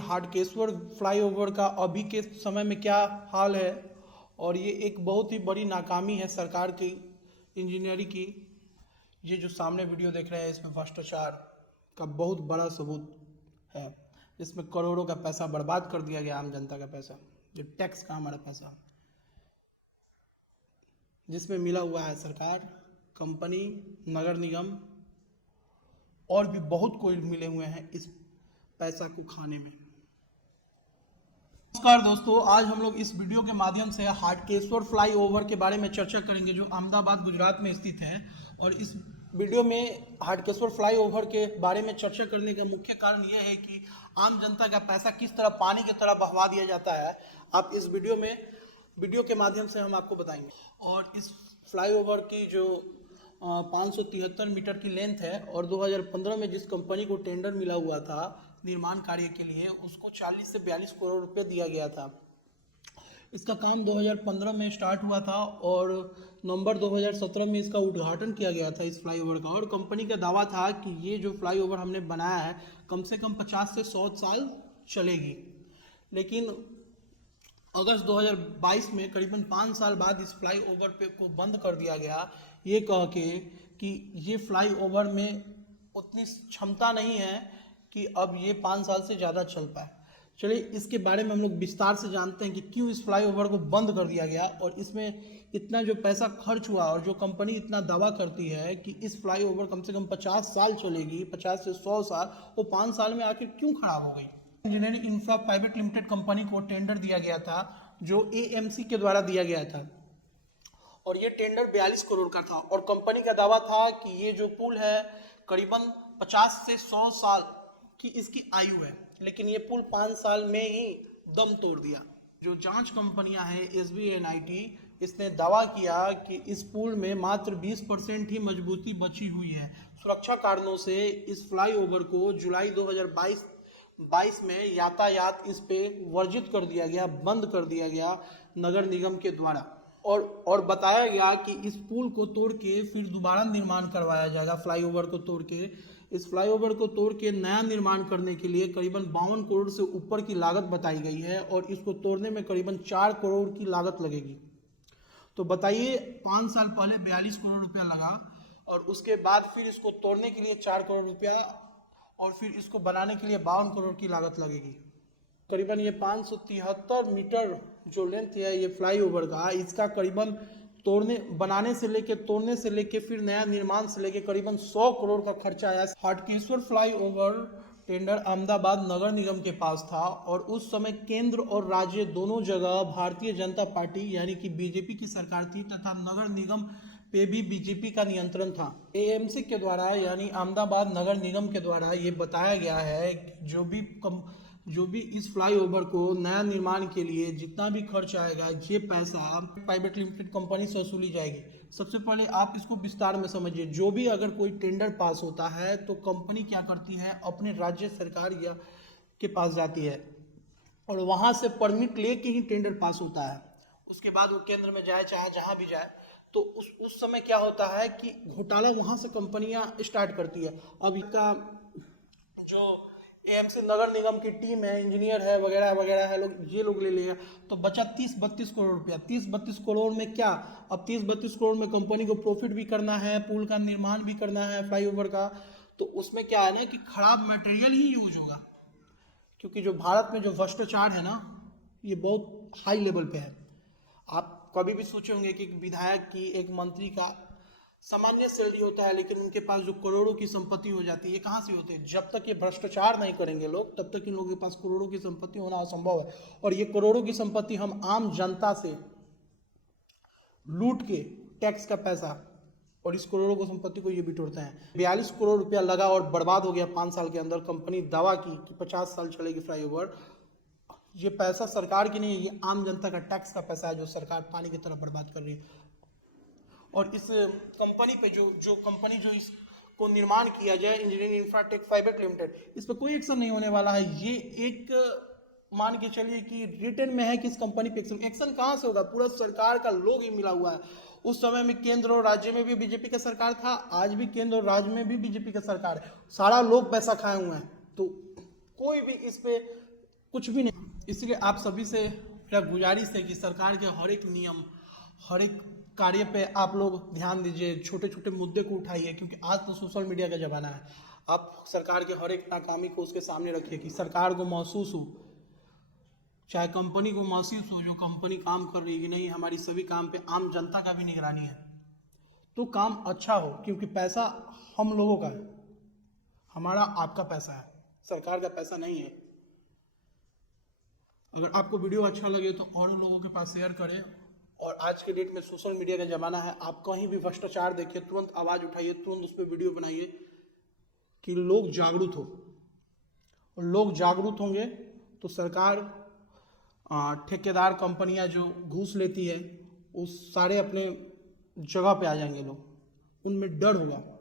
Hatkeshwar flyover का अभी के समय में क्या हाल है। और ये एक बहुत ही बड़ी नाकामी है सरकार की इंजीनियरिंग की। ये जो सामने वीडियो देख रहे हैं इसमें भ्रष्टाचार का बहुत बड़ा सबूत है, जिसमें करोड़ों का पैसा बर्बाद कर दिया गया, आम जनता का पैसा, जो टैक्स का हमारा पैसा, जिसमें मिला हुआ है सरकार, कंपनी, नगर निगम और भी बहुत कोई मिले हुए हैं इस पैसा को खाने में। नमस्कार दोस्तों, आज हम लोग इस वीडियो के माध्यम से हाटकेश्वर फ्लाईओवर के बारे में चर्चा करेंगे जो अहमदाबाद गुजरात में स्थित है। और इस वीडियो में हाटकेश्वर फ्लाईओवर के बारे में चर्चा करने का मुख्य कारण यह है कि आम जनता का पैसा किस तरह पानी की तरह बहवा दिया जाता है। आप इस वीडियो के माध्यम से हम आपको बताएंगे। और इस फ्लाईओवर की जो 573 मीटर की लेंथ है और 2015 में जिस कंपनी को टेंडर मिला हुआ था निर्माण कार्य के लिए, उसको 40 से 42 करोड़ रुपए दिया गया था। इसका काम 2015 में स्टार्ट हुआ था और नवंबर 2017 में इसका उद्घाटन किया गया था इस फ्लाईओवर का। और कंपनी का दावा था कि ये जो फ्लाईओवर हमने बनाया है कम से कम 50 से 100 साल चलेगी। लेकिन अगस्त 2022 में करीबन 5 साल बाद इस फ्लाईओवर को बंद कर दिया गया, ये कह के कि ये फ्लाईओवर में उतनी क्षमता नहीं है कि अब ये 5 साल से ज़्यादा चल पाए। चलिए इसके बारे में हम लोग विस्तार से जानते हैं कि क्यों इस फ्लाईओवर को बंद कर दिया गया और इसमें इतना जो पैसा खर्च हुआ और जो कंपनी इतना दावा करती है कि इस फ्लाईओवर कम से कम 50 साल चलेगी, 50 से 100 साल, वो 5 साल में आखिर क्यों खराब हो गई। Engineering infra private limited company को टेंडर दिया गया था जो एएमसी के द्वारा दिया गया था और ये टेंडर 42 करोड़ का था। और कंपनी का दावा था कि ये जो पुल है करीबन 50 से 100 साल की इसकी आयु है, लेकिन ये पुल 5 साल में ही दम तोड़ दिया। जो जांच कंपनियां हैं SBNIT, इसने दावा किया कि इस पुल में मात्र 20% ही मजबूती बची हुई है। सुरक्षा कारणों से इस फ्लाईओवर को जुलाई 2022 में यातायात इस पे वर्जित कर दिया गया, बंद कर दिया गया नगर निगम के द्वारा। और बताया गया कि इस पुल को तोड़ के फिर दोबारा निर्माण करवाया जाएगा। फ्लाईओवर को तोड़ के, इस फ्लाईओवर को तोड़ के नया निर्माण करने के लिए करीबन 52 करोड़ से ऊपर की लागत बताई गई है और इसको तोड़ने में करीबन 4 करोड़ की लागत लगेगी। तो बताइए, 5 साल पहले 42 करोड़ रुपया लगा और उसके बाद फिर इसको तोड़ने के लिए 4 करोड़ रुपया और फिर इसको बनाने के लिए 52 करोड़ की लागत लगेगी। करीबन ये 573 मीटर जो लेंथ है ये फ्लाईओवर का, इसका करीबन बनाने से लेके तोड़ने से लेके फिर नया निर्माण से लेके करीबन 100 करोड़ का खर्चा आया। हाटकेश्वर फ्लाईओवर टेंडर अहमदाबाद नगर निगम के पास था और उस समय केंद्र और राज्य दोनों जगह भारतीय जनता पार्टी यानी कि बीजेपी की सरकार थी तथा नगर निगम पे भी बीजेपी का नियंत्रण था। एएमसी के द्वारा यानी अहमदाबाद नगर निगम के द्वारा ये बताया गया है कि जो भी इस फ्लाईओवर को नया निर्माण के लिए जितना भी खर्च आएगा, ये पैसा प्राइवेट लिमिटेड कंपनी से वसूली जाएगी। सबसे पहले आप इसको विस्तार में समझिए। जो भी अगर कोई टेंडर पास होता है तो कंपनी क्या करती है, अपने राज्य सरकार या के पास जाती है और वहाँ से परमिट लेके ही टेंडर पास होता है। उसके बाद वो केंद्र में जाए चाहे जहाँ भी जाए, तो उस समय क्या होता है कि घोटाला वहाँ से कंपनियाँ स्टार्ट करती है। अब इसका जो एएमसी नगर निगम की टीम है, इंजीनियर है वगैरह वगैरह है, ये लोग ले लेगा तो बचा 30-32 करोड़ रुपया। 30-32 करोड़ में क्या, अब 30-32 करोड़ में कंपनी को प्रॉफिट भी करना है, पुल का निर्माण भी करना है फ्लाईओवर का, तो उसमें क्या है ना कि खराब मटेरियल ही यूज होगा। क्योंकि जो भारत में जो भ्रष्टाचार है ना, ये बहुत हाई लेवल पे है। आप कभी भी सोचे होंगे कि एक विधायक की, एक मंत्री का सामान्य सैलरी होता है, लेकिन उनके पास जो करोड़ों की संपत्ति हो जाती है, ये कहाँ से होती है? जब तक ये भ्रष्टाचार नहीं करेंगे लोग, तब तक इन लोगों के पास करोड़ों की संपत्ति होना असंभव है। और ये करोड़ों की संपत्ति हम आम जनता से लूट के टैक्स का पैसा और इस करोड़ों की संपत्ति को ये बिटोरते हैं। 42 करोड़ रुपया लगा और बर्बाद हो गया 5 साल के अंदर। कंपनी दावा की कि 50 साल चलेगी फ्लाईओवर। ये पैसा सरकार की नहीं है, ये आम जनता का टैक्स का पैसा है जो सरकार पानी की तरह बर्बाद कर रही है। और इस कंपनी पे जो कंपनी जो इसको निर्माण किया जाए, इंजीनियरिंग इंफ्राटेक प्राइवेट लिमिटेड, इस पर कोई एक्शन नहीं होने वाला है। ये एक मान के चलिए कि रिटर्न में है कि इस कंपनी पे एक्शन कहाँ से होगा? पूरा सरकार का लोग ही मिला हुआ है। उस समय में केंद्र और राज्य में भी बीजेपी का सरकार था, आज भी केंद्र और राज्य में भी बीजेपी का सरकार है। सारा लोग पैसा खाए हुए हैं, तो कोई भी इस पे कुछ भी नहीं। इसलिए आप सभी से मेरा गुजारिश है कि सरकार के हर एक नियम, हर एक कार्य पे आप लोग ध्यान दीजिए, छोटे छोटे मुद्दे को उठाइए, क्योंकि आज तो सोशल मीडिया का ज़माना है। आप सरकार के हर एक नाकामी को उसके सामने रखिए कि सरकार को महसूस हो, चाहे कंपनी को महसूस हो, जो कंपनी काम कर रही है कि नहीं हमारी सभी काम पे आम जनता का भी निगरानी है, तो काम अच्छा हो, क्योंकि पैसा हम लोगों का है, हमारा आपका पैसा है, सरकार का पैसा नहीं है। अगर आपको वीडियो अच्छा लगे तो और लोगों के पास शेयर करें। और आज के डेट में सोशल मीडिया का ज़माना है, आप कहीं भी भ्रष्टाचार देखिए तुरंत आवाज़ उठाइए, तुरंत उस पर वीडियो बनाइए कि लोग जागरूक हो। और लोग जागरूक होंगे तो सरकार, ठेकेदार कंपनियां जो घूस लेती है, उस सारे अपने जगह पे आ जाएंगे, लोग उनमें डर होगा।